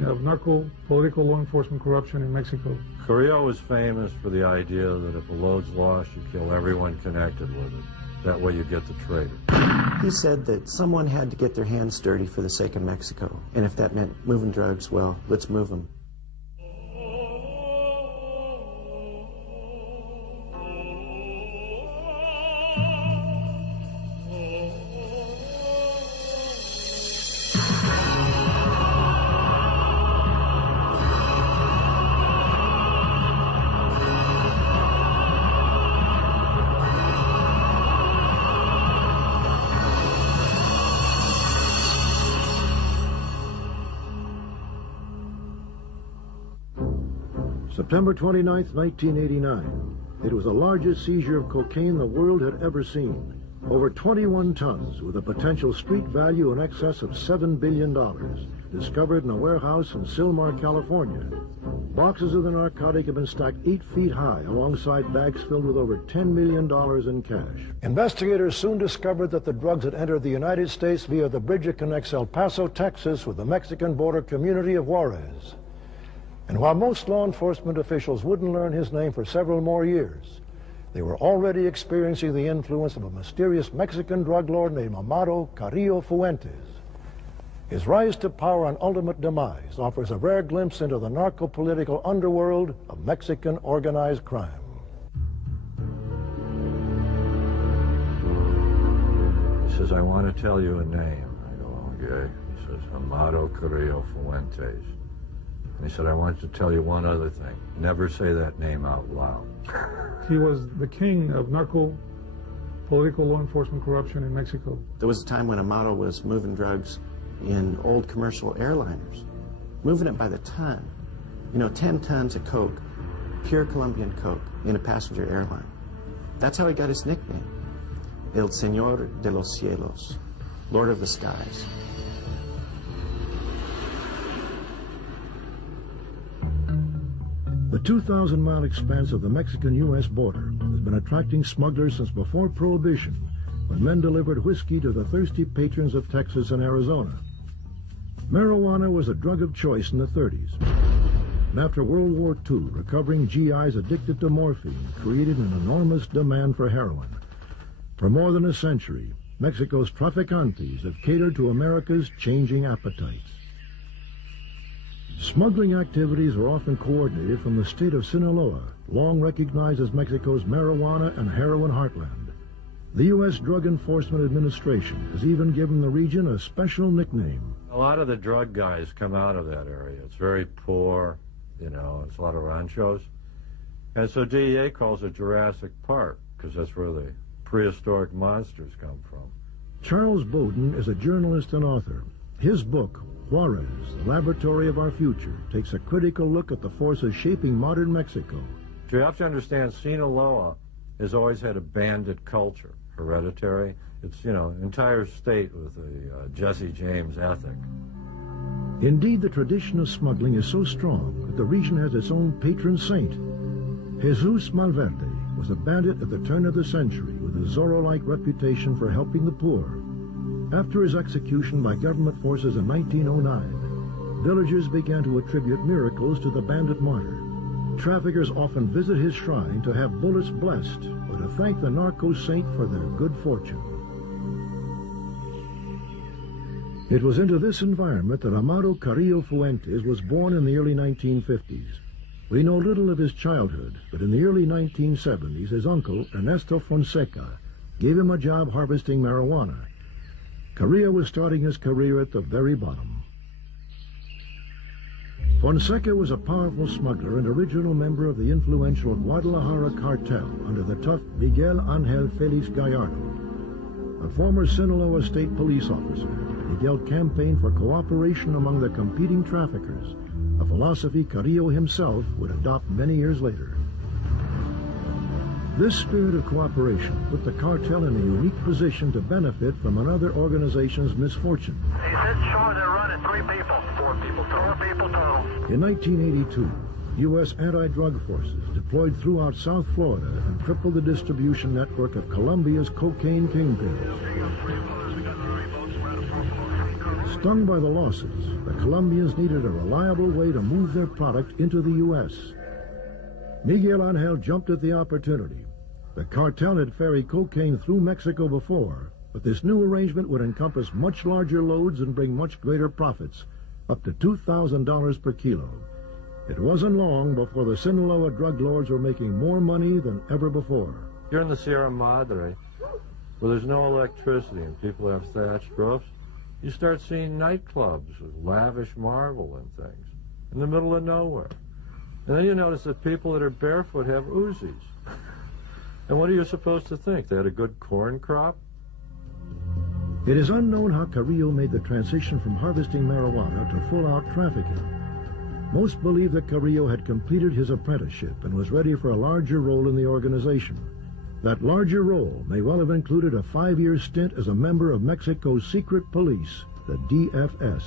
king of narco-political law enforcement corruption in Mexico. Carillo was famous for the idea that if a load's lost, you kill everyone connected with it. That way you get the traitor. He said that someone had to get their hands dirty for the sake of Mexico. And if that meant moving drugs, well, let's move them. September 29th, 1989. It was the largest seizure of cocaine the world had ever seen. Over 21 tons with a potential street value in excess of $7 billion. Discovered in a warehouse in Sylmar, California. Boxes of the narcotic have been stacked 8 feet high alongside bags filled with over $10 million in cash. Investigators soon discovered that the drugs had entered the United States via the bridge that connects El Paso, Texas with the Mexican border community of Juarez. And while most law enforcement officials wouldn't learn his name for several more years, they were already experiencing the influence of a mysterious Mexican drug lord named Amado Carillo Fuentes. His rise to power and ultimate demise offers a rare glimpse into the narco-political underworld of Mexican organized crime. He says, I want to tell you a name. I go, okay. He says, Amado Carillo Fuentes. And he said, I want to tell you one other thing. Never say that name out loud. He was the king of narco-political law enforcement corruption in Mexico. There was a time when Amado was moving drugs in old commercial airliners, moving it by the ton. You know, 10 tons of coke, pure Colombian coke, in a passenger airline. That's how he got his nickname, El Señor de los Cielos, Lord of the Skies. The 2,000-mile expanse of the Mexican-U.S. border has been attracting smugglers since before Prohibition, when men delivered whiskey to the thirsty patrons of Texas and Arizona. Marijuana was a drug of choice in the 30s. And after World War II, recovering GIs addicted to morphine created an enormous demand for heroin. For more than a century, Mexico's traficantes have catered to America's changing appetites. Smuggling activities are often coordinated from the state of Sinaloa, long recognized as Mexico's marijuana and heroin heartland. The U.S. Drug Enforcement Administration has even given the region a special nickname. A lot of the drug guys come out of that area. It's very poor, you know, it's a lot of ranchos. And so DEA calls it Jurassic Park, because that's where the prehistoric monsters come from. Charles Bowden is a journalist and author. His book, Juarez, the Laboratory of Our Future, takes a critical look at the forces shaping modern Mexico. You have to understand, Sinaloa has always had a bandit culture, hereditary. It's, you know, entire state with a Jesse James ethic. Indeed, the tradition of smuggling is so strong that the region has its own patron saint. Jesus Malverde was a bandit at the turn of the century with a Zorro-like reputation for helping the poor. After his execution by government forces in 1909, villagers began to attribute miracles to the bandit martyr. Traffickers often visit his shrine to have bullets blessed or to thank the narco saint for their good fortune. It was into this environment that Amado Carillo Fuentes was born in the early 1950s. We know little of his childhood, but in the early 1970s, his uncle, Ernesto Fonseca, gave him a job harvesting marijuana. Carillo was starting his career at the very bottom. Fonseca was a powerful smuggler and original member of the influential Guadalajara cartel under the tough Miguel Angel Felix Gallardo. A former Sinaloa state police officer, Miguel campaigned for cooperation among the competing traffickers, a philosophy Carillo himself would adopt many years later. This spirit of cooperation put the cartel in a unique position to benefit from another organization's misfortune. He said sure they're running 3 people. 4 people total. 4 people total. In 1982, U.S. anti-drug forces deployed throughout South Florida and crippled the distribution network of Colombia's cocaine kingpins. Stung by the losses, the Colombians needed a reliable way to move their product into the U.S. Miguel Angel jumped at the opportunity. The cartel had ferried cocaine through Mexico before, but this new arrangement would encompass much larger loads and bring much greater profits, up to $2,000 per kilo. It wasn't long before the Sinaloa drug lords were making more money than ever before. Here in the Sierra Madre, where there's no electricity and people have thatched roofs, you start seeing nightclubs with lavish marble and things in the middle of nowhere. And then you notice that people that are barefoot have Uzis. And what are you supposed to think? They had a good corn crop? It is unknown how Carillo made the transition from harvesting marijuana to full-out trafficking. Most believe that Carillo had completed his apprenticeship and was ready for a larger role in the organization. That larger role may well have included a 5-year stint as a member of Mexico's secret police, the DFS.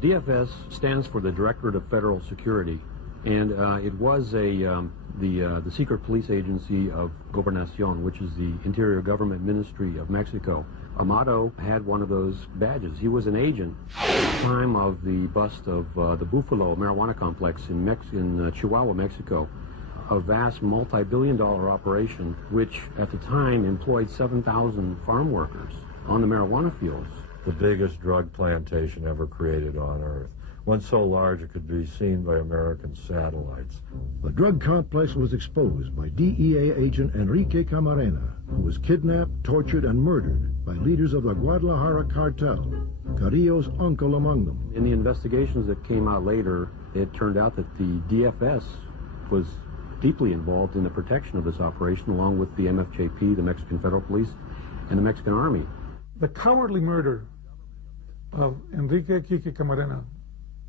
DFS stands for the Directorate of Federal Security, and it was the secret police agency of Gobernacion, which is the Interior Government Ministry of Mexico. Amado had one of those badges. He was an agent at the time of the bust of the Buffalo marijuana complex in Chihuahua, Mexico, a vast multi-billion-dollar operation which at the time employed 7,000 farm workers on the marijuana fields. The biggest drug plantation ever created on Earth. One so large it could be seen by American satellites. The drug complex was exposed by DEA agent Enrique Camarena, who was kidnapped, tortured, and murdered by leaders of the Guadalajara cartel, Carillo's uncle among them. In the investigations that came out later, it turned out that the DFS was deeply involved in the protection of this operation, along with the MFJP, the Mexican Federal Police, and the Mexican Army. The cowardly murder of Enrique Quique Camarena,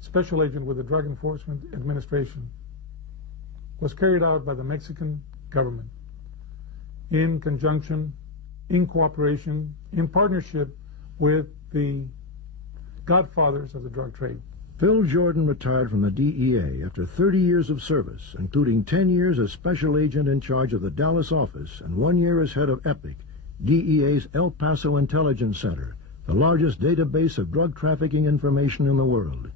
special agent with the Drug Enforcement Administration, was carried out by the Mexican government in conjunction, in cooperation, in partnership with the godfathers of the drug trade. Phil Jordan retired from the DEA after 30 years of service, including 10 years as special agent in charge of the Dallas office and 1 year as head of EPIC, DEA's El Paso Intelligence Center, the largest database of drug trafficking information in the world.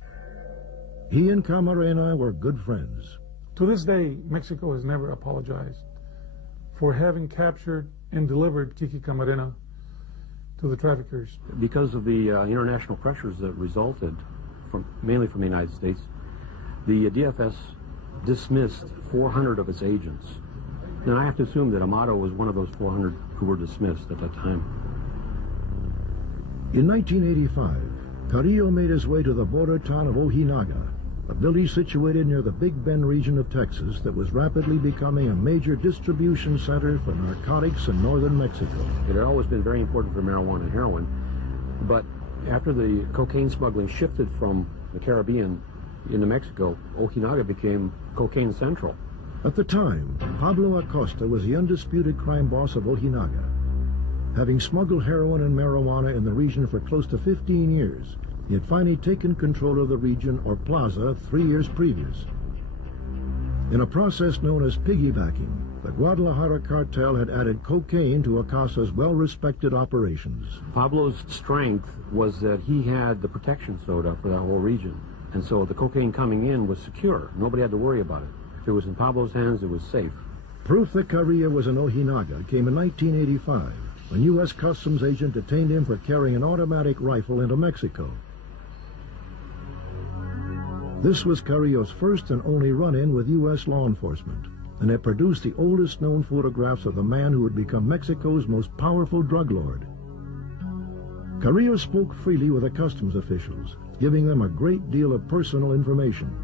He and Camarena were good friends. To this day, Mexico has never apologized for having captured and delivered Quique Camarena to the traffickers. Because of the international pressures that resulted, mainly from the United States, the DFS dismissed 400 of its agents. And I have to assume that Amado was one of those 400 who were dismissed at that time. In 1985, Carillo made his way to the border town of Ojinaga, a village situated near the Big Bend region of Texas that was rapidly becoming a major distribution center for narcotics in northern Mexico. It had always been very important for marijuana and heroin, but after the cocaine smuggling shifted from the Caribbean into Mexico, Ojinaga became cocaine central. At the time, Pablo Acosta was the undisputed crime boss of Ojinaga. Having smuggled heroin and marijuana in the region for close to 15 years, he had finally taken control of the region, or plaza, 3 years previous. In a process known as piggybacking, the Guadalajara cartel had added cocaine to Acosta's well-respected operations. Pablo's strength was that he had the protection soda for that whole region, and so the cocaine coming in was secure. Nobody had to worry about it. If it was in Pablo's hands, it was safe. Proof that Carillo was in Ojinaga came in 1985, when U.S. Customs agent detained him for carrying an automatic rifle into Mexico. This was Carillo's first and only run-in with U.S. law enforcement, and it produced the oldest known photographs of the man who would become Mexico's most powerful drug lord. Carillo spoke freely with the customs officials, giving them a great deal of personal information.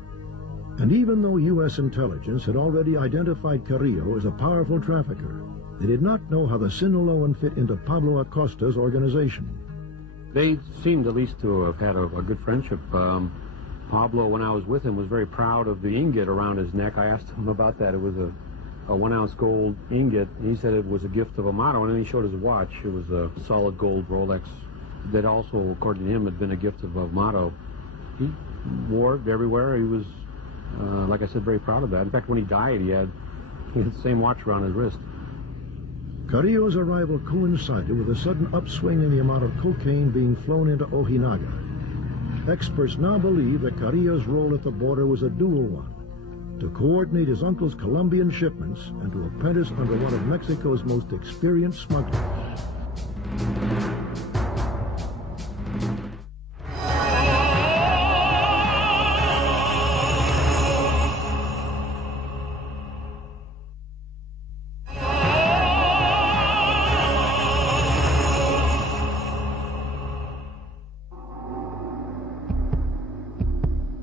And even though U.S. intelligence had already identified Carillo as a powerful trafficker, they did not know how the Sinaloan fit into Pablo Acosta's organization. They seemed at least to have had a good friendship. Pablo, when I was with him, was very proud of the ingot around his neck. I asked him about that. It was a 1-ounce gold ingot, and he said it was a gift of Amado, and then he showed his watch. It was a solid gold Rolex that also, according to him, had been a gift of Amado. He wore it everywhere. He was, like I said, very proud of that. In fact, when he died, he had the same watch around his wrist. Carillo's arrival coincided with a sudden upswing in the amount of cocaine being flown into Ojinaga. Experts now believe that Carillo's role at the border was a dual one: to coordinate his uncle's Colombian shipments and to apprentice under one of Mexico's most experienced smugglers.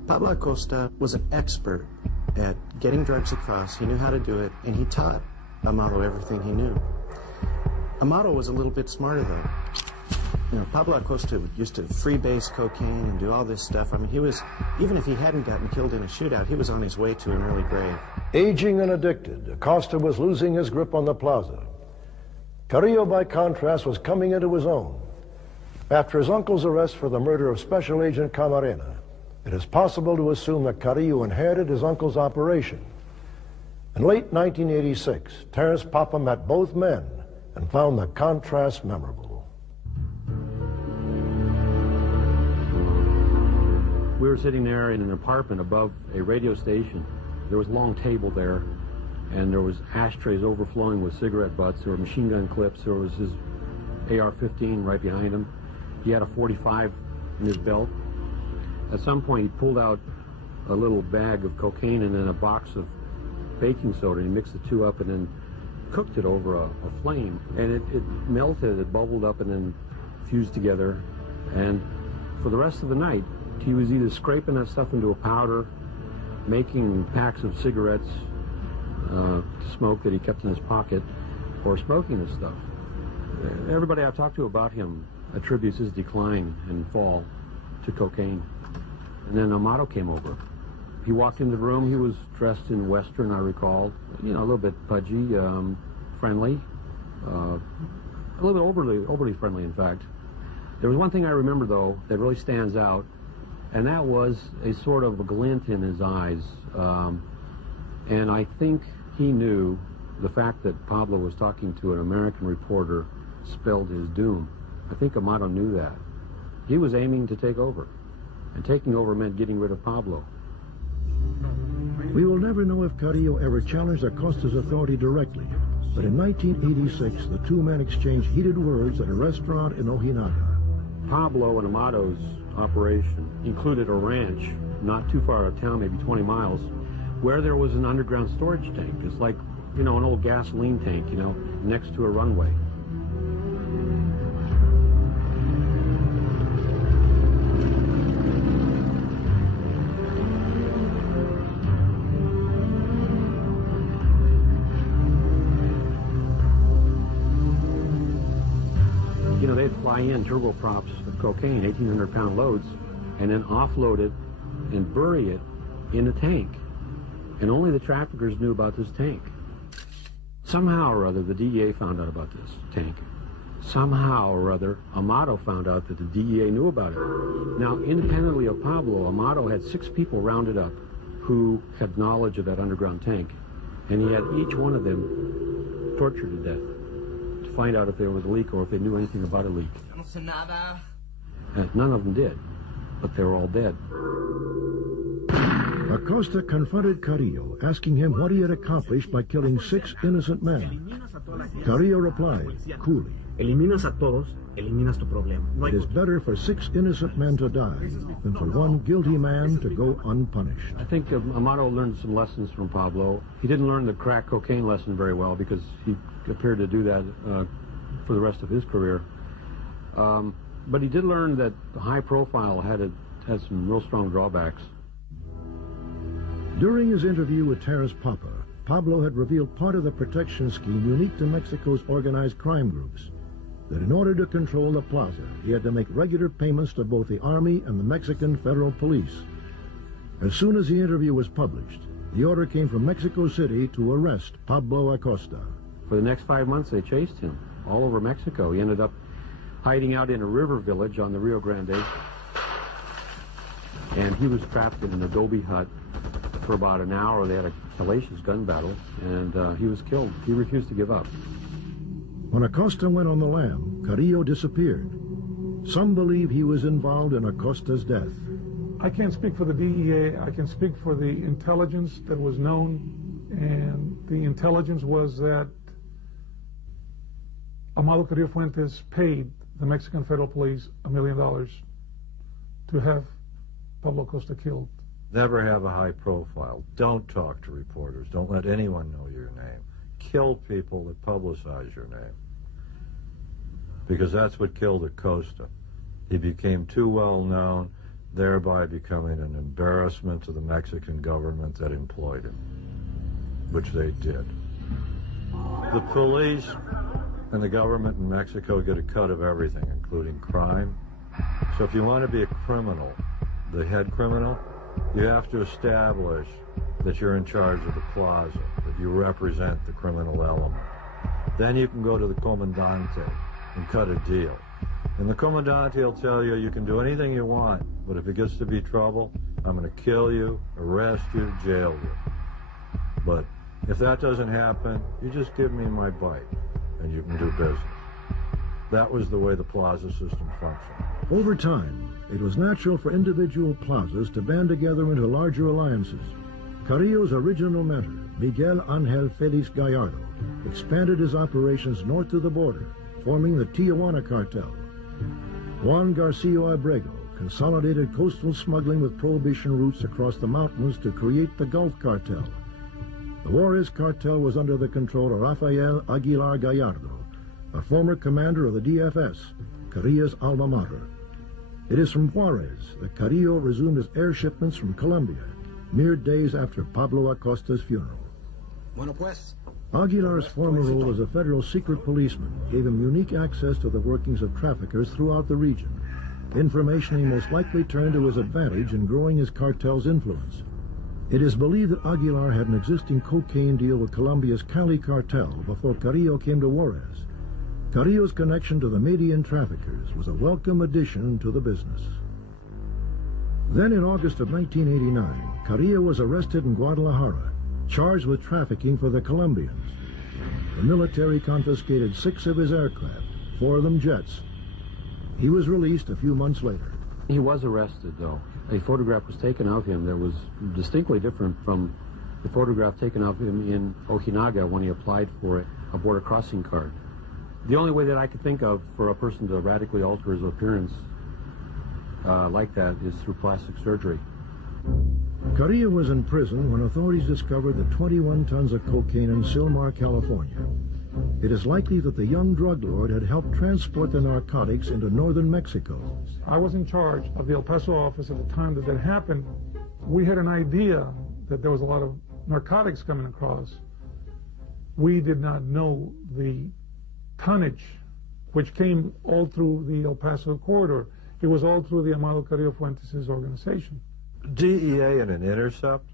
Pablo Acosta was an expert at getting drugs across. He knew how to do it, and he taught Amado everything he knew. Amado was a little bit smarter, though. You know, Pablo Acosta used to freebase cocaine and do all this stuff. I mean, he was, even if he hadn't gotten killed in a shootout, he was on his way to an early grave. Aging and addicted, Acosta was losing his grip on the plaza. Carillo, by contrast, was coming into his own. After his uncle's arrest for the murder of Special Agent Camarena, it is possible to assume that Carillo inherited his uncle's operation. In late 1986, Terrence Papa met both men and found the contrast memorable. We were sitting there in an apartment above a radio station. There was a long table there, and there was ashtrays overflowing with cigarette butts. There were machine gun clips. There was his AR-15 right behind him. He had a .45 in his belt. At some point, he pulled out a little bag of cocaine and then a box of baking soda, and he mixed the two up and then cooked it over a flame. And it melted, it bubbled up, and then fused together. And for the rest of the night, he was either scraping that stuff into a powder, making packs of cigarettes to smoke that he kept in his pocket, or smoking this stuff. Everybody I've talked to about him attributes his decline and fall to cocaine. And then Amado came over. He walked in the room. He was dressed in Western, I recall. You know, a little bit pudgy, friendly, a little bit overly friendly, in fact. There was one thing I remember, though, that really stands out, and that was a sort of a glint in his eyes. And I think he knew the fact that Pablo was talking to an American reporter spelled his doom. I think Amado knew that. He was aiming to take over. And taking over meant getting rid of Pablo. We will never know if Carillo ever challenged Acosta's authority directly, but in 1986, the two men exchanged heated words at a restaurant in Ojinaga. Pablo and Amado's operation included a ranch not too far out of town, maybe 20 miles, where there was an underground storage tank. It's like, you know, an old gasoline tank, you know, next to a runway. You know, they'd fly in turboprops of cocaine, 1,800-pound loads, and then offload it and bury it in a tank. And only the traffickers knew about this tank. Somehow or other, the DEA found out about this tank. Somehow or other, Amado found out that the DEA knew about it. Now, independently of Pablo, Amado had 6 people rounded up who had knowledge of that underground tank. And he had each one of them tortured to death to find out if there was a leak or if they knew anything about a leak. And none of them did, but they were all dead. Acosta confronted Carillo, asking him what he had accomplished by killing 6 innocent men. Carillo replied, coolly, Eliminas a todos, eliminas tu problema. it is better for 6 innocent men to die than for one guilty man to go unpunished. I think Amado learned some lessons from Pablo. He didn't learn the crack cocaine lesson very well because he appeared to do that for the rest of his career. But he did learn that the high profile had some real strong drawbacks. During his interview with Terrence Papa, Pablo had revealed part of the protection scheme unique to Mexico's organized crime groups, that in order to control the plaza, he had to make regular payments to both the Army and the Mexican Federal Police. As soon as the interview was published, the order came from Mexico City to arrest Pablo Acosta. For the next 5 months, they chased him all over Mexico. He ended up hiding out in a river village on the Rio Grande, and he was trapped in an adobe hut for about an hour. They had a hellacious gun battle, and he was killed. He refused to give up. When Acosta went on the lam, Carillo disappeared. Some believe he was involved in Acosta's death. I can't speak for the DEA. I can speak for the intelligence that was known, and the intelligence was that Amado Carillo Fuentes paid the Mexican Federal Police $1 million to have Pablo Acosta killed. Never have a high profile. Don't talk to reporters. Don't let anyone know your name. Kill people that publicize your name. Because that's what killed Acosta. He became too well known, thereby becoming an embarrassment to the Mexican government that employed him, which they did. The police and the government in Mexico get a cut of everything, including crime. So if you want to be a criminal, the head criminal, you have to establish that you're in charge of the plaza, that you represent the criminal element. Then you can go to the comandante and cut a deal. And the comandante will tell you, you can do anything you want, but if it gets to be trouble, I'm going to kill you, arrest you, jail you. But if that doesn't happen, you just give me my bite, and you can do business. That was the way the plaza system functioned. Over time, it was natural for individual plazas to band together into larger alliances. Carillo's original mentor, Miguel Angel Felix Gallardo, expanded his operations north of the border, forming the Tijuana cartel. Juan Garcia Abrego consolidated coastal smuggling with prohibition routes across the mountains to create the Gulf cartel. The Juarez cartel was under the control of Rafael Aguilar Gallardo, a former commander of the DFS, Carillo's alma mater. It is from Juarez that Carillo resumed his air shipments from Colombia, mere days after Pablo Acosta's funeral. Aguilar's former role as a federal secret policeman gave him unique access to the workings of traffickers throughout the region, information he most likely turned to his advantage in growing his cartel's influence. It is believed that Aguilar had an existing cocaine deal with Colombia's Cali cartel before Carillo came to Juarez. Carillo's connection to the Median traffickers was a welcome addition to the business. Then in August of 1989, Carillo was arrested in Guadalajara, charged with trafficking for the Colombians. The military confiscated 6 of his aircraft, 4 of them jets. He was released a few months later. He was arrested, though. A photograph was taken of him that was distinctly different from the photograph taken of him in Ojinaga when he applied for a border crossing card. The only way that I could think of for a person to radically alter his appearance like that is through plastic surgery. Carillo was in prison when authorities discovered the 21 tons of cocaine in Silmar, California. It is likely that the young drug lord had helped transport the narcotics into northern Mexico. I was in charge of the El Paso office at the time that happened. We had an idea that there was a lot of narcotics coming across. We did not know the tonnage, which came all through the El Paso corridor. It was all through the Amado Carillo Fuentes' organization. DEA in an intercept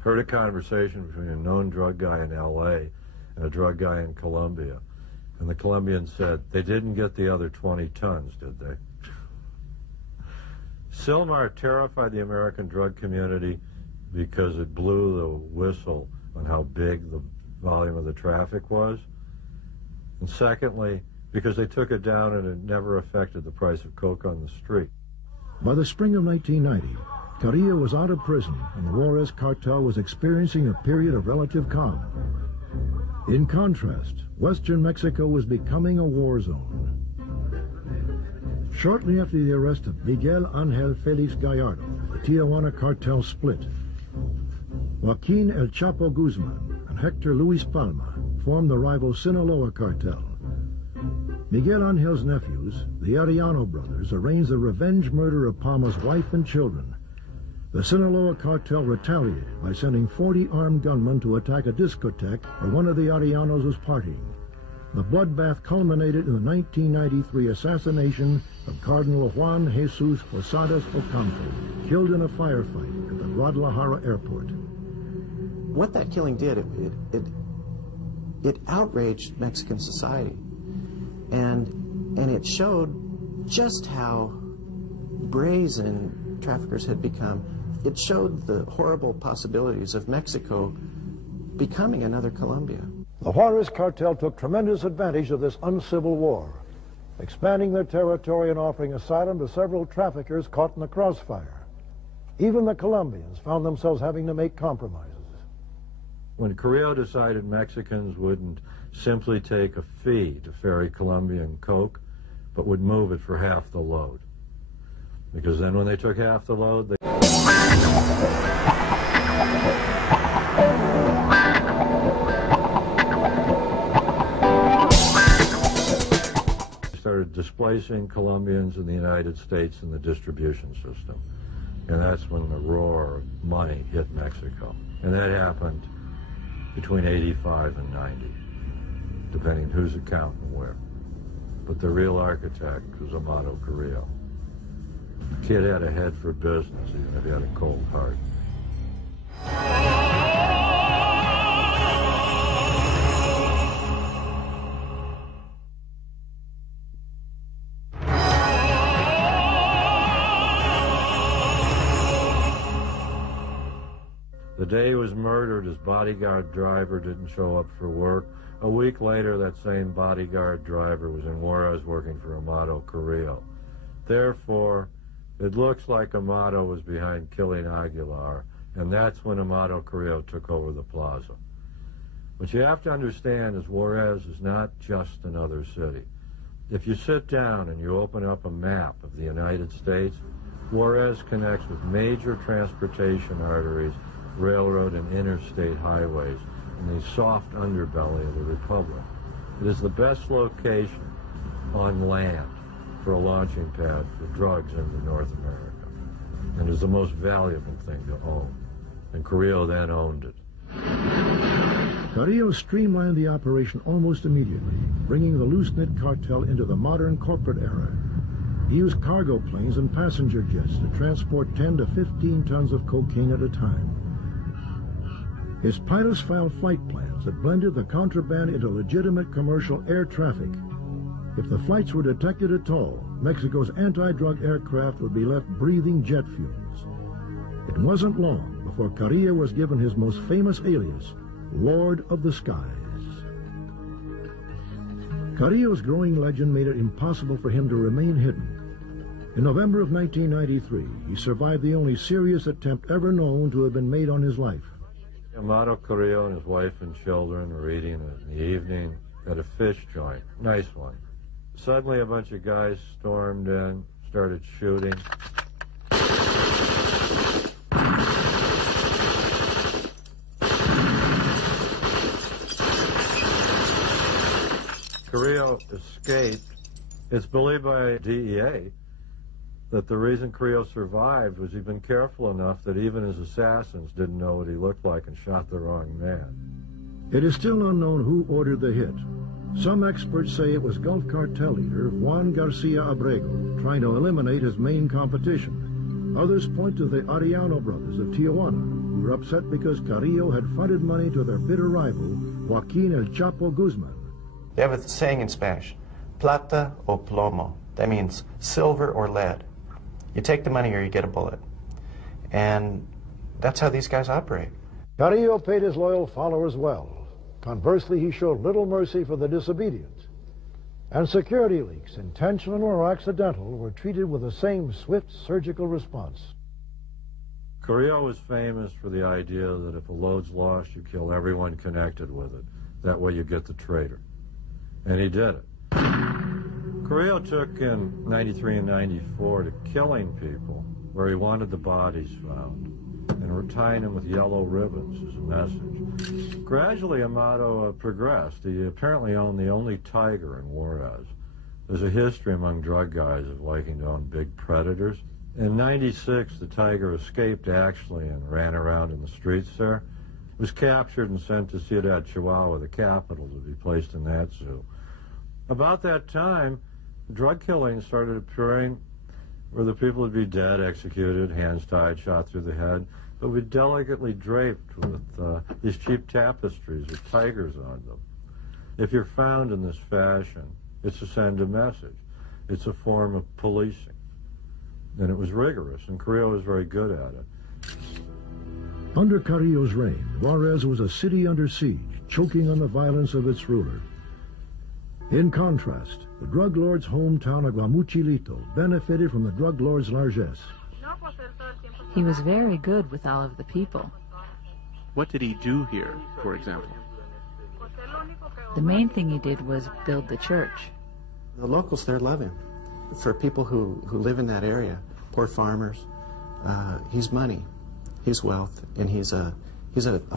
heard a conversation between a known drug guy in L.A. and a drug guy in Colombia. And the Colombian said, they didn't get the other 20 tons, did they? Silmar terrified the American drug community because it blew the whistle on how big the volume of the traffic was. And secondly, because they took it down and it never affected the price of coke on the street. By the spring of 1990, Carillo was out of prison and the Juarez cartel was experiencing a period of relative calm. In contrast, western Mexico was becoming a war zone. Shortly after the arrest of Miguel Angel Felix Gallardo, the Tijuana cartel split. Joaquin El Chapo Guzman and Hector Luis Palma formed the rival Sinaloa cartel. Miguel Angel's nephews, the Arellano brothers, arranged the revenge murder of Palma's wife and children. The Sinaloa cartel retaliated by sending 40 armed gunmen to attack a discotheque where one of the Arellanos was partying. The bloodbath culminated in the 1993 assassination of Cardinal Juan Jesus Posadas Ocampo, killed in a firefight at the Guadalajara airport. What that killing did, it outraged Mexican society. And it showed just how brazen traffickers had become. It showed the horrible possibilities of Mexico becoming another Colombia. The Juarez cartel took tremendous advantage of this uncivil war. expanding their territory and offering asylum to several traffickers caught in the crossfire. Even the Colombians found themselves having to make compromises. When Carillo decided Mexicans wouldn't simply take a fee to ferry Colombian coke, but would move it for half the load. Because then when they took half the load, they started displacing Colombians in the United States in the distribution system. And that's when the roar of money hit Mexico. And that happened between 85 and 90, depending whose account and where. But the real architect was Amado Carillo. The kid had a head for business, even if he had a cold heart. The day he was murdered, his bodyguard driver didn't show up for work. A week later, that same bodyguard driver was in Juarez working for Amado Carillo. Therefore, it looks like Amado was behind killing Aguilar, and that's when Amado Carillo took over the plaza. What you have to understand is Juarez is not just another city. If you sit down and you open up a map of the United States, Juarez connects with major transportation arteries, railroad and interstate highways, in the soft underbelly of the Republic. It is the best location on land for a launching pad for drugs into North America, and is the most valuable thing to own. And Carillo then owned it. Carillo streamlined the operation almost immediately, bringing the loose-knit cartel into the modern corporate era. He used cargo planes and passenger jets to transport 10 to 15 tons of cocaine at a time. His pilots filed flight plans that blended the contraband into legitimate commercial air traffic. If the flights were detected at all, Mexico's anti-drug aircraft would be left breathing jet fumes. It wasn't long before Carillo was given his most famous alias, Lord of the Skies. Carillo's growing legend made it impossible for him to remain hidden. In November of 1993, he survived the only serious attempt ever known to have been made on his life. Amado Carillo and his wife and children were eating in the evening at a fish joint. Nice one. Suddenly a bunch of guys stormed in, started shooting. Carillo escaped. It's believed by DEA that the reason Carillo survived was he'd been careful enough that even his assassins didn't know what he looked like and shot the wrong man. It is still unknown who ordered the hit. Some experts say it was Gulf Cartel leader Juan Garcia Abrego trying to eliminate his main competition. Others point to the Arellano brothers of Tijuana, who were upset because Carillo had fronted money to their bitter rival, Joaquin El Chapo Guzman. They have a saying in Spanish, plata o plomo. That means silver or lead. You take the money or you get a bullet. And that's how these guys operate. Carillo paid his loyal followers well. Conversely, he showed little mercy for the disobedient. And security leaks, intentional or accidental, were treated with the same swift surgical response. Carillo was famous for the idea that if a load's lost, you kill everyone connected with it. That way you get the traitor. And he did it. Carillo took in 93 and 94 to killing people where he wanted the bodies found, and were tying them with yellow ribbons as a message. Gradually, Amado progressed. He apparently owned the only tiger in Juarez. There's a history among drug guys of liking to own big predators. In 96, the tiger escaped, actually, and ran around in the streets there. Was captured and sent to Ciudad Chihuahua, the capital, to be placed in that zoo. About that time, drug killings started appearing where the people would be dead, executed, hands tied, shot through the head, but would be delicately draped with these cheap tapestries with tigers on them. If you're found in this fashion, it's to send a message. It's a form of policing. And it was rigorous, and Carillo was very good at it. Under Carillo's reign, Juarez was a city under siege, choking on the violence of its ruler. In contrast, the drug lord's hometown of Guamuchilito benefited from the drug lord's largesse. He was very good with all of the people. What did he do here, for example? The main thing he did was build the church. The locals there love him. For people who live in that area, poor farmers, he's money, he's wealth, and he's a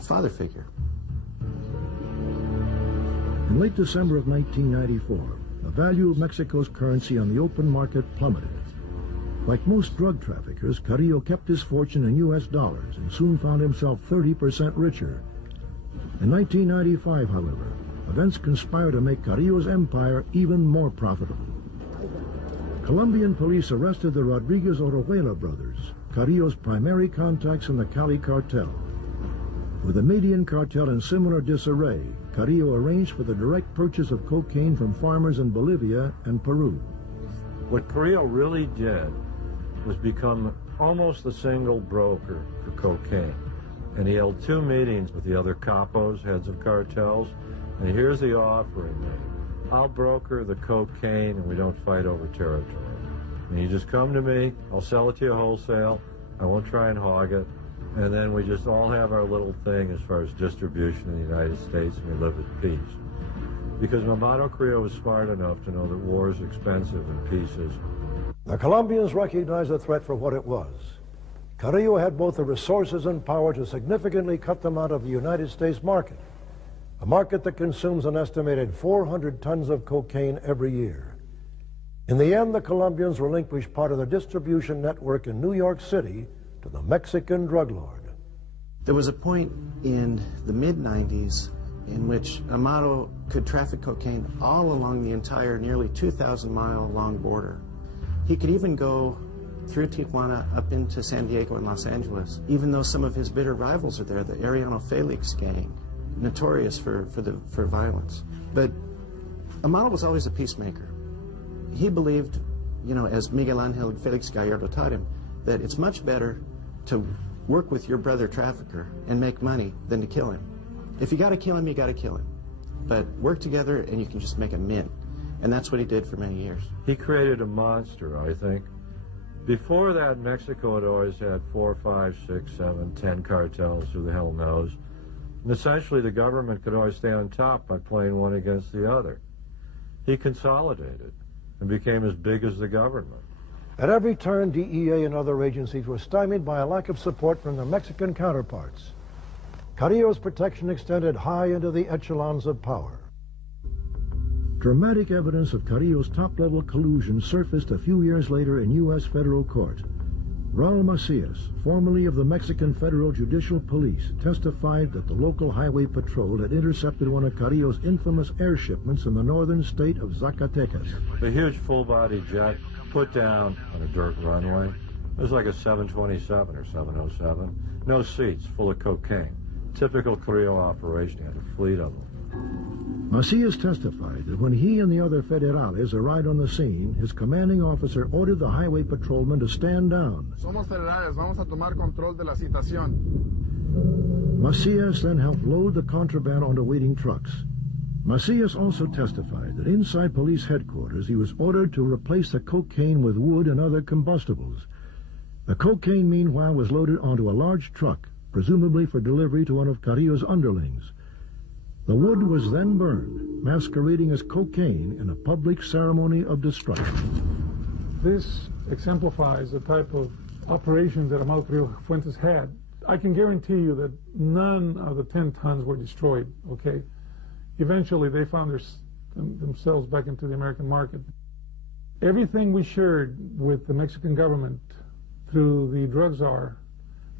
father figure. In late December of 1994, the value of Mexico's currency on the open market plummeted. Like most drug traffickers, Carillo kept his fortune in U.S. dollars and soon found himself 30% richer. In 1995, however, events conspired to make Carillo's empire even more profitable. Colombian police arrested the Rodriguez Orejuela brothers, Carillo's primary contacts in the Cali cartel. With the Median cartel in similar disarray, Carillo arranged for the direct purchase of cocaine from farmers in Bolivia and Peru. What Carillo really did was become almost the single broker for cocaine. And he held 2 meetings with the other capos, heads of cartels, and here's the offer he made. I'll broker the cocaine and we don't fight over territory. And you just come to me, I'll sell it to you wholesale, I won't try and hog it, and then we just all have our little thing as far as distribution in the United States, and we live at peace. Because Mamado Carillo was smart enough to know that war is expensive and peace isn't. The Colombians recognized the threat for what it was. Carillo had both the resources and power to significantly cut them out of the United States market, a market that consumes an estimated 400 tons of cocaine every year. In the end, the Colombians relinquished part of their distribution network in New York City to the Mexican drug lord. There was a point in the mid-90s in which Amado could traffic cocaine all along the entire nearly 2,000-mile long border. He could even go through Tijuana up into San Diego and Los Angeles, even though some of his bitter rivals are there, the Arellano Felix gang, notorious for violence. But Amado was always a peacemaker. He believed, you know, as Miguel Angel Felix Gallardo taught him, that it's much better to work with your brother trafficker and make money than to kill him. If you got to kill him, you got to kill him. But work together and you can just make a mint. And that's what he did for many years. He created a monster, I think. Before that, Mexico had always had 4, 5, 6, 7, 10 cartels, who the hell knows. And essentially the government could always stay on top by playing one against the other. He consolidated and became as big as the government. At every turn, DEA and other agencies were stymied by a lack of support from their Mexican counterparts. Carillo's protection extended high into the echelons of power. Dramatic evidence of Carillo's top-level collusion surfaced a few years later in U.S. federal court. Raul Macias, formerly of the Mexican Federal Judicial Police, testified that the local highway patrol had intercepted one of Carillo's infamous air shipments in the northern state of Zacatecas. A huge full-body jet put down on a dirt runway. It was like a 727 or 707. No seats, full of cocaine. Typical Carillo operation. He had a fleet of them. Macias testified that when he and the other federales arrived on the scene, his commanding officer ordered the highway patrolman to stand down. Somos federales, vamos a tomar control de la situación. Macias then helped load the contraband onto waiting trucks. Macias also testified that inside police headquarters he was ordered to replace the cocaine with wood and other combustibles. The cocaine, meanwhile, was loaded onto a large truck, presumably for delivery to one of Carillo's underlings. The wood was then burned, masquerading as cocaine in a public ceremony of destruction. This exemplifies the type of operations that Amado Carillo Fuentes had. I can guarantee you that none of the 10 tons were destroyed, okay? Eventually, they found themselves back into the American market. Everything we shared with the Mexican government through the drug czar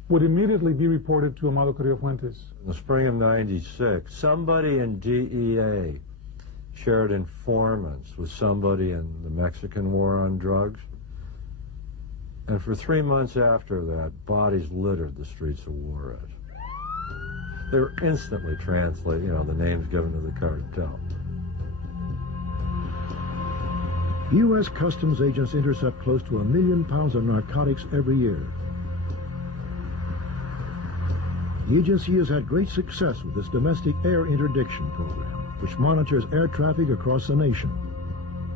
would immediately be reported to Amado Carillo Fuentes. In the spring of '96, somebody in DEA shared informants with somebody in the Mexican war on drugs. And for 3 months after that, bodies littered the streets of Juarez. They were instantly translated, you know, the names given to the cartel. U.S. Customs agents intercept close to 1 million pounds of narcotics every year. The agency has had great success with its domestic air interdiction program. which monitors air traffic across the nation.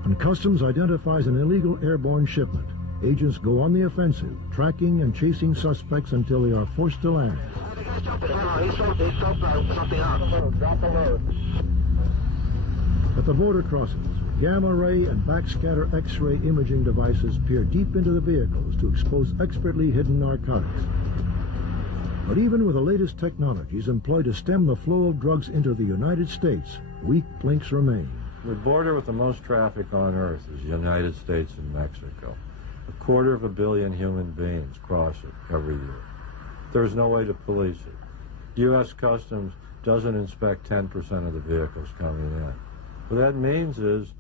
When Customs identifies an illegal airborne shipment, agents go on the offensive, tracking and chasing suspects until they are forced to land. At the border crossings, gamma ray and backscatter X-ray imaging devices peer deep into the vehicles to expose expertly hidden narcotics. But even with the latest technologies employed to stem the flow of drugs into the United States, weak links remain. The border with the most traffic on Earth is the United States and Mexico. 250 million human beings cross it every year. There's no way to police it. U.S. Customs doesn't inspect 10% of the vehicles coming in. What that means is,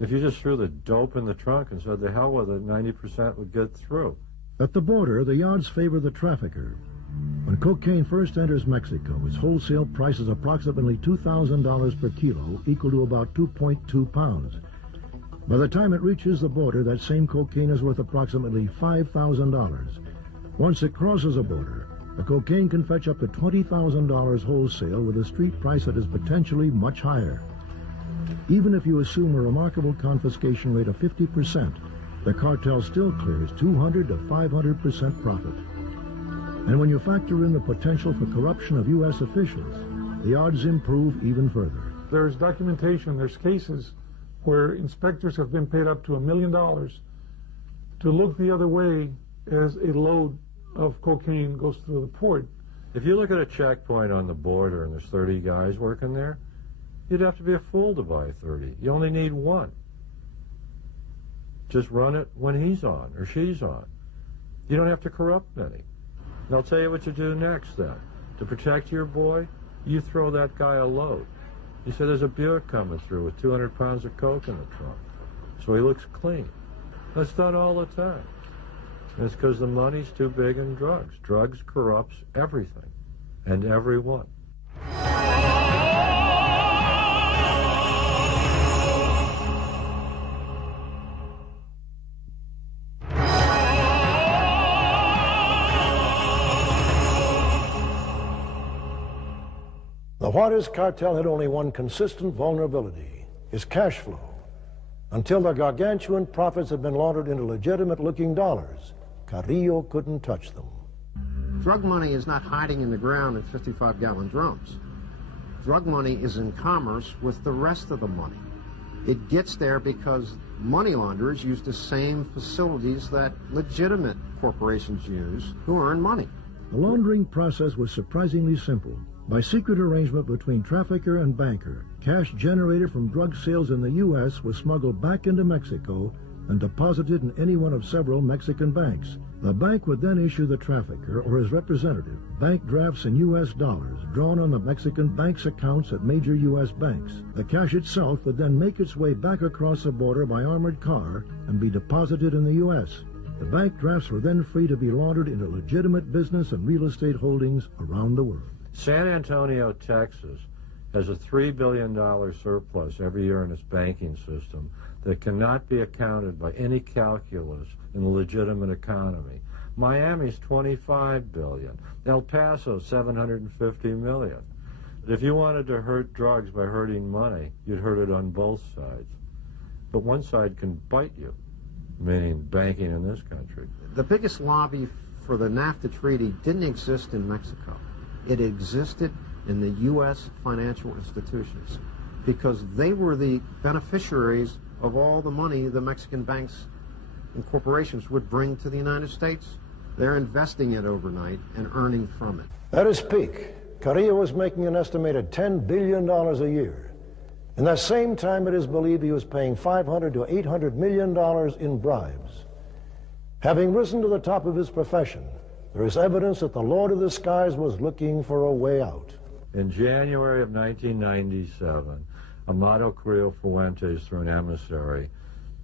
if you just threw the dope in the trunk and said, the hell with it, 90% would get through. At the border, the odds favor the trafficker. When cocaine first enters Mexico, its wholesale price is approximately $2,000 per kilo, equal to about 2.2 pounds. By the time it reaches the border, that same cocaine is worth approximately $5,000. Once it crosses a border, the cocaine can fetch up to $20,000 wholesale with a street price that is potentially much higher. Even if you assume a remarkable confiscation rate of 50%, the cartel still clears 200 to 500% profit. And when you factor in the potential for corruption of U.S. officials, the odds improve even further. There's documentation, there's cases where inspectors have been paid up to $1 million to look the other way as a load of cocaine goes through the port. If you look at a checkpoint on the border and there's 30 guys working there, you'd have to be a fool to buy 30. You only need one. Just run it when he's on or she's on. You don't have to corrupt many. And I'll tell you what you do next then. To protect your boy, you throw that guy a load. You say there's a Buick coming through with 200 pounds of coke in the trunk. So he looks clean. That's done all the time. And it's because the money's too big in drugs. Drugs corrupts everything and everyone. The Juarez cartel had only one consistent vulnerability, his cash flow. Until the gargantuan profits had been laundered into legitimate-looking dollars, Carillo couldn't touch them. Drug money is not hiding in the ground in 55-gallon drums. Drug money is in commerce with the rest of the money. It gets there because money launderers use the same facilities that legitimate corporations use who earn money. The laundering process was surprisingly simple. By secret arrangement between trafficker and banker, cash generated from drug sales in the U.S. was smuggled back into Mexico and deposited in any one of several Mexican banks. The bank would then issue the trafficker or his representative bank drafts in U.S. dollars drawn on the Mexican bank's accounts at major U.S. banks. The cash itself would then make its way back across the border by armored car and be deposited in the U.S. The bank drafts were then free to be laundered into legitimate business and real estate holdings around the world. San Antonio, Texas, has a $3 billion surplus every year in its banking system that cannot be accounted by any calculus in the legitimate economy. Miami's $25 billion. El Paso, $750 million. But if you wanted to hurt drugs by hurting money, you'd hurt it on both sides. But one side can bite you, meaning banking in this country. The biggest lobby for the NAFTA treaty didn't exist in Mexico. It existed in the U.S. financial institutions because they were the beneficiaries of all the money the Mexican banks and corporations would bring to the United States. They're investing it overnight and earning from it. At its peak, Carillo was making an estimated $10 billion a year. In that same time, it is believed he was paying $500 to $800 million in bribes. Having risen to the top of his profession, there is evidence that the Lord of the Skies was looking for a way out. In January of 1997, Amado Carrillo Fuentes, through an emissary,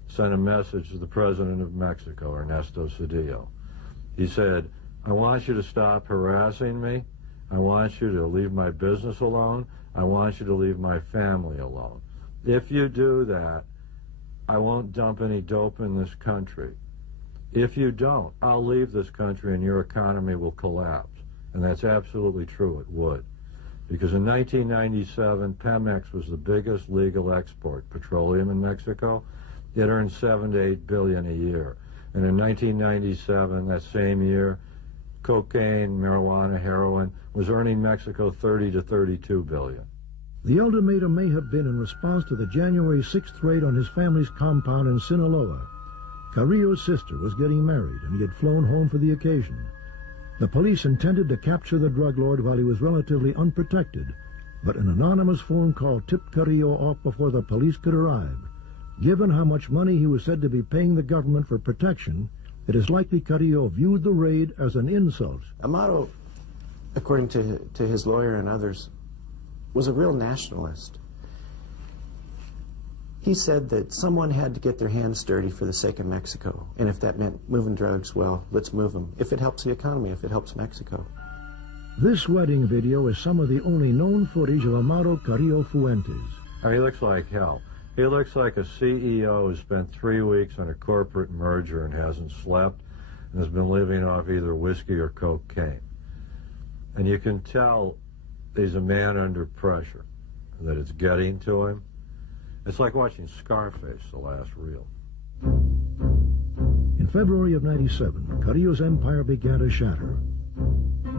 sent a message to the President of Mexico, Ernesto Zedillo. He said, I want you to stop harassing me. I want you to leave my business alone. I want you to leave my family alone. If you do that, I won't dump any dope in this country. If you don't, I'll leave this country and your economy will collapse. And that's absolutely true, it would. Because in 1997, Pemex was the biggest legal export, petroleum in Mexico. It earned $7 to $8 billion a year. And in 1997, that same year, cocaine, marijuana, heroin was earning Mexico $30 to $32 billion. The ultimatum may have been in response to the January 6th raid on his family's compound in Sinaloa. Carillo's sister was getting married, and he had flown home for the occasion. The police intended to capture the drug lord while he was relatively unprotected, but an anonymous phone call tipped Carillo off before the police could arrive. Given how much money he was said to be paying the government for protection, it is likely Carillo viewed the raid as an insult. Amado, according to his lawyer and others, was a real nationalist. He said that someone had to get their hands dirty for the sake of Mexico, and if that meant moving drugs, well, let's move them. If it helps the economy, if it helps Mexico. This wedding video is some of the only known footage of Amado Carillo Fuentes. He looks like hell. He looks like a CEO who spent 3 weeks on a corporate merger and hasn't slept and has been living off either whiskey or cocaine. And you can tell he's a man under pressure, that it's getting to him. It's like watching Scarface, the last reel. In February of '97, Carillo's empire began to shatter.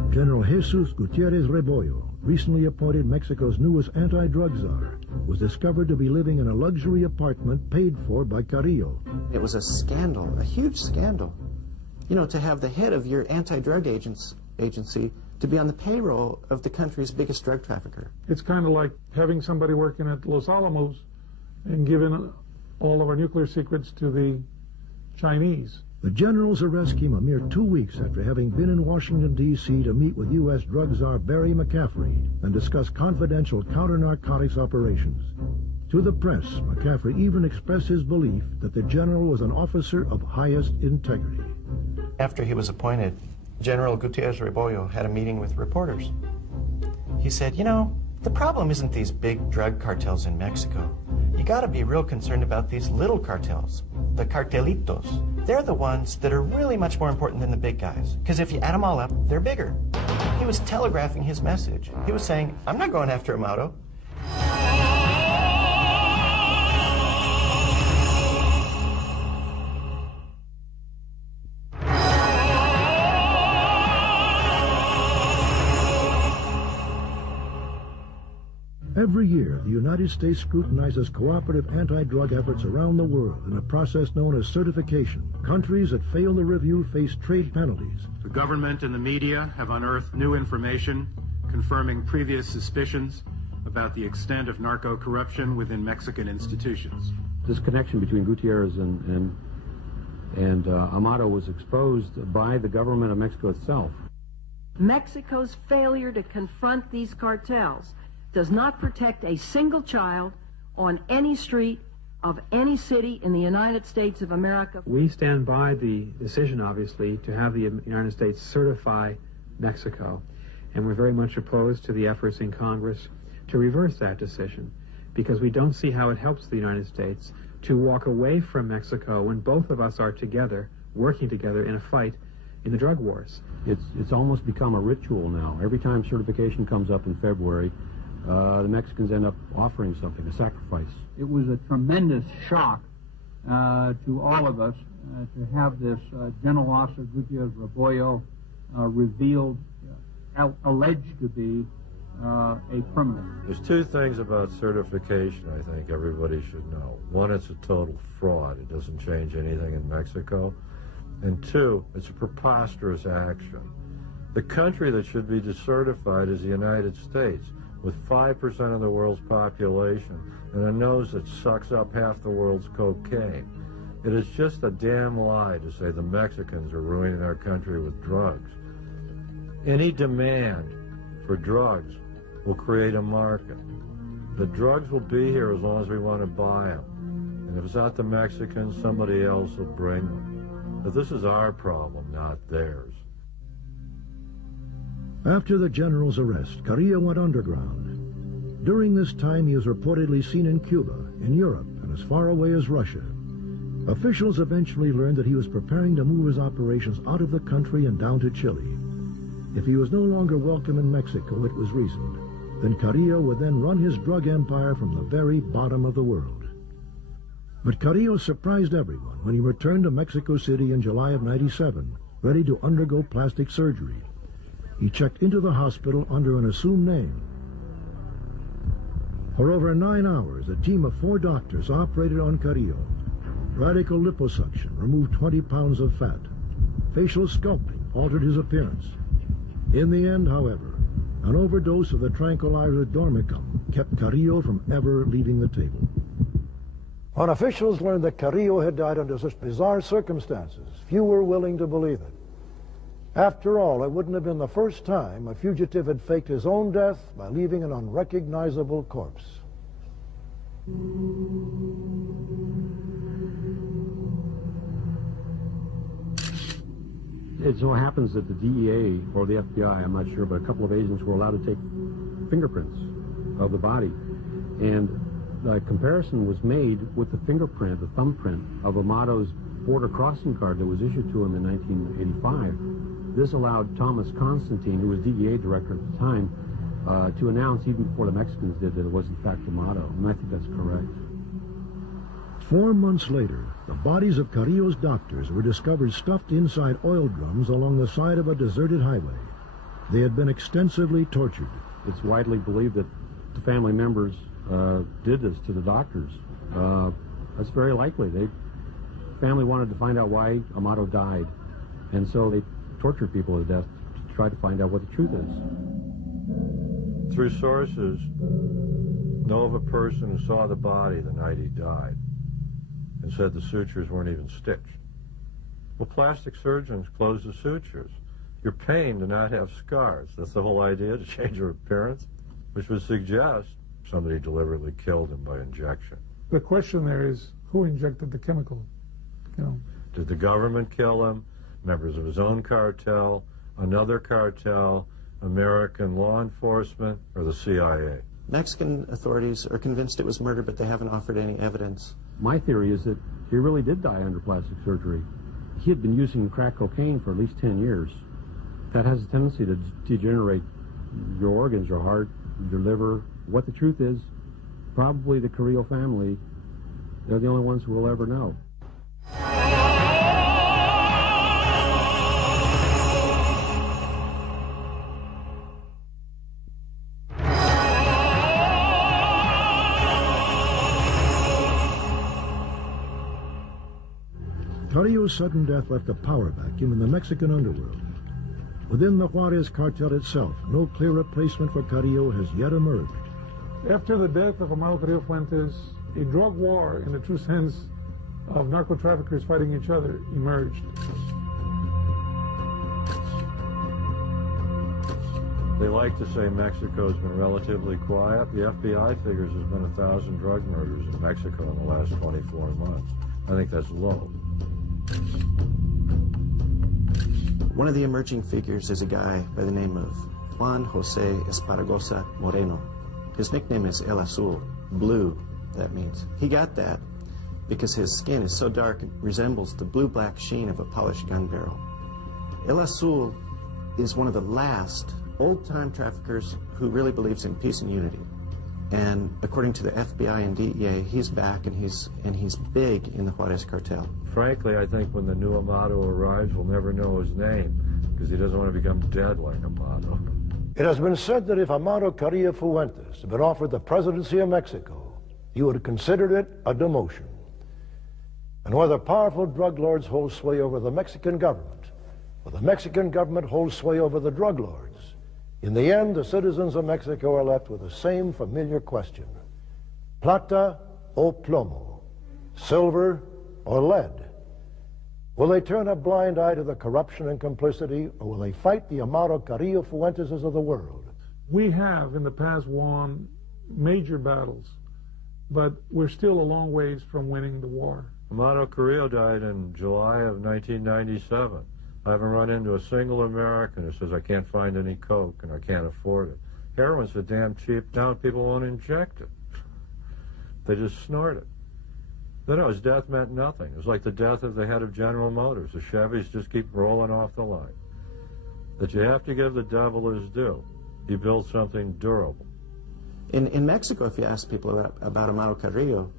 General Jesus Gutierrez Rebollo, recently appointed Mexico's newest anti-drug czar, was discovered to be living in a luxury apartment paid for by Carillo. It was a scandal, a huge scandal. You know, to have the head of your anti-drug agency to be on the payroll of the country's biggest drug trafficker. It's kind of like having somebody working at Los Alamos and giving all of our nuclear secrets to the Chinese. The general's arrest came a mere 2 weeks after having been in Washington, D.C. to meet with U.S. drug czar Barry McCaffrey and discuss confidential counter-narcotics operations. To the press, McCaffrey even expressed his belief that the general was an officer of highest integrity. After he was appointed, General Gutierrez Rebollo had a meeting with reporters. He said, you know, the problem isn't these big drug cartels in Mexico. You gotta be real concerned about these little cartels, the cartelitos. They're the ones that are really much more important than the big guys, because if you add them all up, they're bigger. He was telegraphing his message. He was saying, I'm not going after Amado. Every year, the United States scrutinizes cooperative anti-drug efforts around the world in a process known as certification. Countries that fail the review face trade penalties. The government and the media have unearthed new information confirming previous suspicions about the extent of narco-corruption within Mexican institutions. This connection between Gutierrez and Amado was exposed by the government of Mexico itself. Mexico's failure to confront these cartels does not protect a single child on any street of any city in the United States of America. We stand by the decision, obviously, to have the United States certify Mexico, and we're very much opposed to the efforts in Congress to reverse that decision, because we don't see how it helps the United States to walk away from Mexico when both of us are together, working together in a fight in the drug wars. It's almost become a ritual now. Every time certification comes up in February, the Mexicans end up offering something, a sacrifice. It was a tremendous shock to all of us to have this General Officer Gutierrez Rebollo revealed, alleged to be a criminal. There's two things about certification I think everybody should know. One, it's a total fraud. It doesn't change anything in Mexico. And two, it's a preposterous action. The country that should be decertified is the United States, with 5% of the world's population and a nose that sucks up half the world's cocaine. It is just a damn lie to say the Mexicans are ruining our country with drugs. Any demand for drugs will create a market. The drugs will be here as long as we want to buy them. And if it's not the Mexicans, somebody else will bring them. But this is our problem, not theirs. After the general's arrest, Carillo went underground. During this time, he was reportedly seen in Cuba, in Europe, and as far away as Russia. Officials eventually learned that he was preparing to move his operations out of the country and down to Chile. If he was no longer welcome in Mexico, it was reasoned. then Carillo would then run his drug empire from the very bottom of the world. But Carillo surprised everyone when he returned to Mexico City in July of '97, ready to undergo plastic surgery. He checked into the hospital under an assumed name. For over 9 hours, a team of 4 doctors operated on Carillo. Radical liposuction removed 20 pounds of fat. Facial sculpting altered his appearance. In the end, however, an overdose of the tranquilizer Dormicum kept Carillo from ever leaving the table. When officials learned that Carillo had died under such bizarre circumstances, few were willing to believe it. After all, it wouldn't have been the first time a fugitive had faked his own death by leaving an unrecognizable corpse. It so happens that the DEA, or the FBI, I'm not sure, but a couple of agents were allowed to take fingerprints of the body. And the comparison was made with the fingerprint, the thumbprint, of Amado's border crossing card that was issued to him in 1985. This allowed Thomas Constantine, who was DEA director at the time, to announce, even before the Mexicans did, that it was in fact Amado. And I think that's correct. 4 months later, the bodies of Carillo's doctors were discovered stuffed inside oil drums along the side of a deserted highway. They had been extensively tortured. It's widely believed that the family members did this to the doctors. That's very likely. The family wanted to find out why Amado died, and so they tortured people to death to try to find out what the truth is. Through sources, know of a person who saw the body the night he died and said the sutures weren't even stitched. Well, plastic surgeons close the sutures. You're paying to not have scars. That's the whole idea, to change your appearance, which would suggest somebody deliberately killed him by injection. The question there is, who injected the chemical? Did the government kill him? Members of his own cartel, another cartel, American law enforcement, or the CIA? Mexican authorities are convinced it was murder, but they haven't offered any evidence. My theory is that he really did die under plastic surgery. He had been using crack cocaine for at least 10 years. That has a tendency to degenerate your organs, your heart, your liver. What the truth is, probably the Carillo family, they're the only ones who will ever know. Carillo's sudden death left a power vacuum in the Mexican underworld. Within the Juarez cartel itself, no clear replacement for Carillo has yet emerged. After the death of Amado Carillo Fuentes, a drug war in the true sense of narco-traffickers fighting each other emerged. They like to say Mexico's been relatively quiet. The FBI figures there's been 1,000 drug murders in Mexico in the last 24 months. I think that's low. One of the emerging figures is a guy by the name of Juan José Esparragosa Moreno. His nickname is El Azul, blue, that means. He got that because his skin is so dark it resembles the blue-black sheen of a polished gun barrel. El Azul is one of the last old-time traffickers who really believes in peace and unity. And according to the FBI and DEA, he's back and he's big in the Juarez cartel. Frankly, I think when the new Amado arrives, we'll never know his name because he doesn't want to become dead like Amado. It has been said that if Amado Carillo Fuentes had been offered the presidency of Mexico, he would have considered it a demotion. And whether powerful drug lords hold sway over the Mexican government, or the Mexican government holds sway over the drug lords, in the end, the citizens of Mexico are left with the same familiar question. Plata o plomo? Silver or lead? Will they turn a blind eye to the corruption and complicity, or will they fight the Amado Carillo Fuenteses of the world? We have in the past won major battles, but we're still a long ways from winning the war. Amado Carillo died in July of 1997. I haven't run into a single American who says I can't find any coke and I can't afford it. Heroin's so damn cheap now people won't inject it. They just snort it. No, his death meant nothing. It was like the death of the head of General Motors. The Chevys just keep rolling off the line. That you have to give the devil his due. He built something durable. In Mexico, if you ask people about Amado Carillo,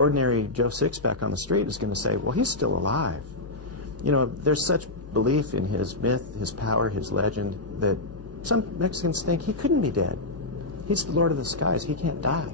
ordinary Joe Sixpack on the street is going to say, well, he's still alive. You know, there's such belief in his myth, his power, his legend, that some Mexicans think he couldn't be dead. He's the Lord of the Skies. He can't die.